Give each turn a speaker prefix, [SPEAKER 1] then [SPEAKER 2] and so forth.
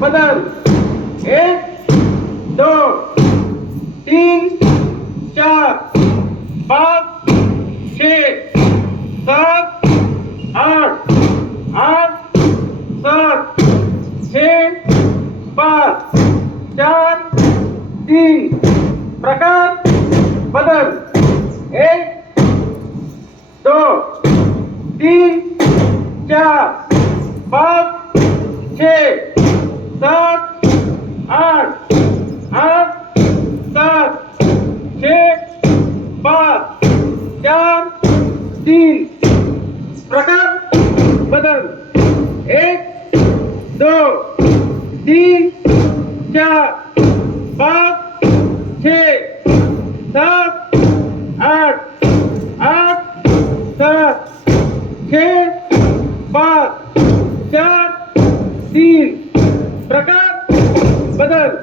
[SPEAKER 1] बदल। एक, दो, तीन, चार, पाँच, छे, सात, आठ आठ, सात, छे, पाँच, चार, तीन। प्रकार, बदल। एक, दो, तीन, चार, पाँच, छे सात आठ आठ सात छे पाच चार तीन प्रकार बदल। एक, दो, तीन, चार, पाँच, छ, सात, आठ आठ, सात, छे, पाँच, चार, तीन प्रकार बदल।